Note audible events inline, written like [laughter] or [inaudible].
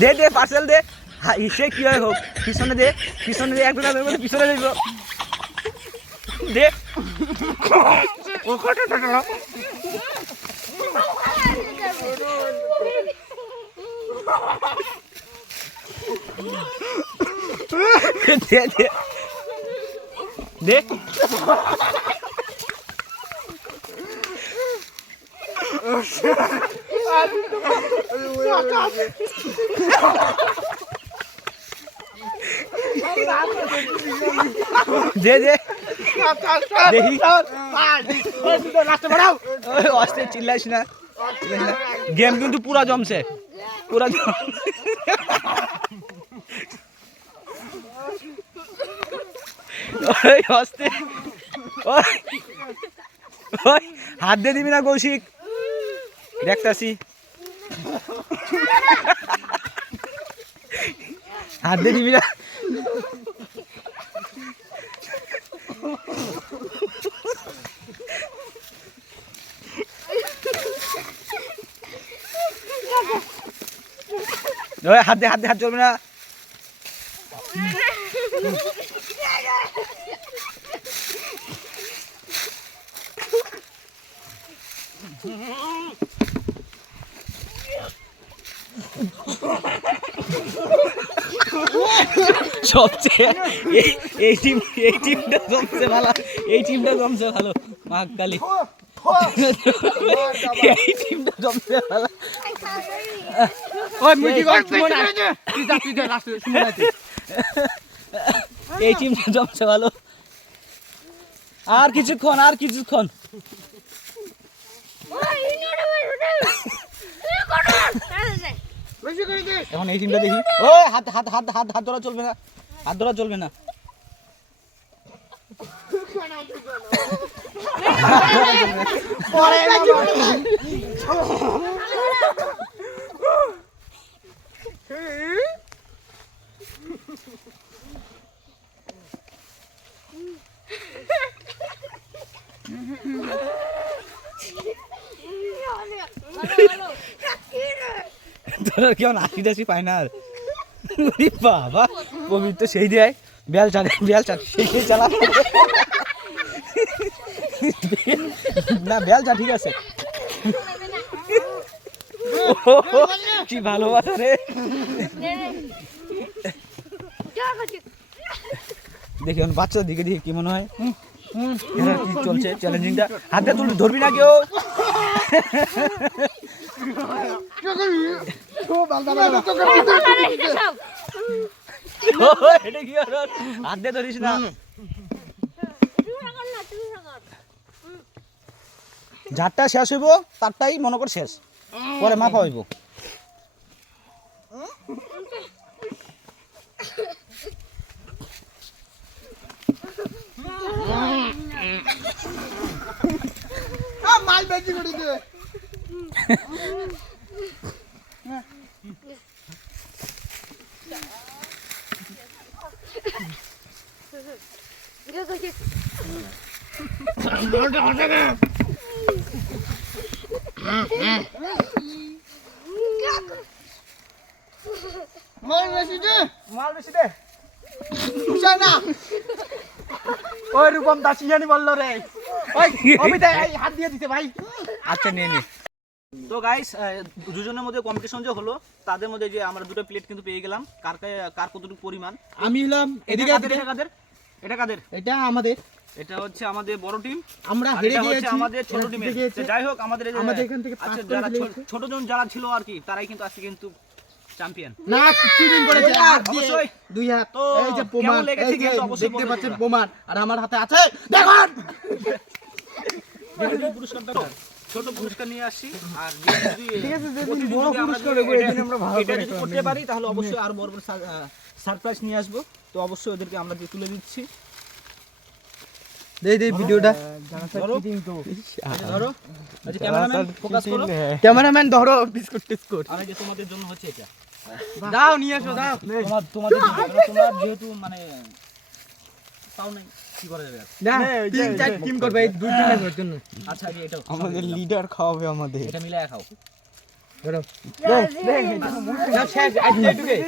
দে দে parcel দে। সে কি হয় হোক, পিছনে দে পিছনে দে একদম পিছনে দিব দে দে। দে। দে দে। দেখি। চিল্লাইস না। গেম কিন্তু পুরা জমছে। পুরা জম হাত দিয়ে দিবি না কৌশিক? দেখতাছি। হাত দিয়ে দিবি না? হাত দে হাত দে হাত চলবে না। সবচেয়ে এই- এই টিম এই টিমটা জমছে ভালো। এই টিমটা জমছে ভালো। মহাকালী এই টিমটা জমছে ভালো। ওই মুই কি করছ তুই যা তুই যা লাস্ট শুনে না এই টিমটা জমছে ভালো। আর কিছুক্ষণ আর কিছুক্ষণ। করে এখন এই সিনটা দেখি। ও হাত হাত হাত হাত হাত ধরা চলবে না। হাত ধরা চলবে না। [laughs] ধরার কেমন আশি টাশি পায় না আর। বাবা, পবিত্র সেই দেয়, বেল চাটে, বেল চাট, সেই চালা না, বেল চা ঠিক আছে। কি ভালোবাসা রে। দেখি, এখন বাচ্চাদের দিকে দেখি, কি মনে হয়। কি চলছে? চ্যালেঞ্জিংটা তুলে, ধরবি না কেউ? হাত ধরিস না? যারটা শেষ হইব, তারটাই মনে কর শেষ। পরে মাপা হইব। মাল বেশি করে দে। মাল বেশি দে। মাল বেশি দে। না। ওই রূপম দাসিয়ানি বলল রে। হাত দিয়ে দিতে ভাই। আচ্ছা নিয়ে নি। তো গাইস দুজনের মধ্যে কম্পিটিশন যে হলো তাদের মধ্যে যে আমরা দুটো প্লেট কিন্তু পেয়ে গেলাম কার কার কতটুকু পরিমাণ। আমি হলাম এদিকে কাদের এটা কাদের? এটা কাদের? এটা আমাদের। এটা হচ্ছে আমাদের বড় টিম আমরা হেরে গিয়েছি আমাদের ছোট গিয়েছে। যাই হোক আমাদের আমাদের এখান থেকে পাঁচ আচ্ছা যারা ছোট জন যারা ছিল আর কি তারাই কিন্তু আজকে কিন্তু চ্যাম্পিয়ন না চিটিং করেছে হাত দিয়ে দুই হাত এই যে প্রমাণ এই যে দেখতে পাচ্ছেন প্রমাণ আর আমার হাতে আছে দেখুন! পুরস্কারটা ছোট পুরস্কার নিয়ে আসছি আর ঠিক আছে, যেদিন বড় পুরস্কার যদি এদিন আমরা ভালো এটা যদি করতে পারি তাহলে অবশ্যই আর বড় বড় সারপ্রাইজ নিয়ে আসব। তো অবশ্যই ওদেরকে আমরা দিয়ে তুলে দিচ্ছি। দে দে ভিডিওটা আচ্ছা ক্যামেরাম্যান ফোকাস করো ক্যামেরাম্যান ধরো বিস্কুট টিস্কুট আর যে তোমাদের জন্য হচ্ছে এটা দাও নিয়ে এসো দাও তোমার তোমাদের তোমরা যেহেতু মানে পাও নাই কি করা যাবে না তিন চার টিম করবে এই দুই টিমের ভোট জন্য আচ্ছা আমি এটাও আমাদের লিডার খাওয়াবে আমাদের এটা মিলায় খাও না শেষ আজকে এটুকুই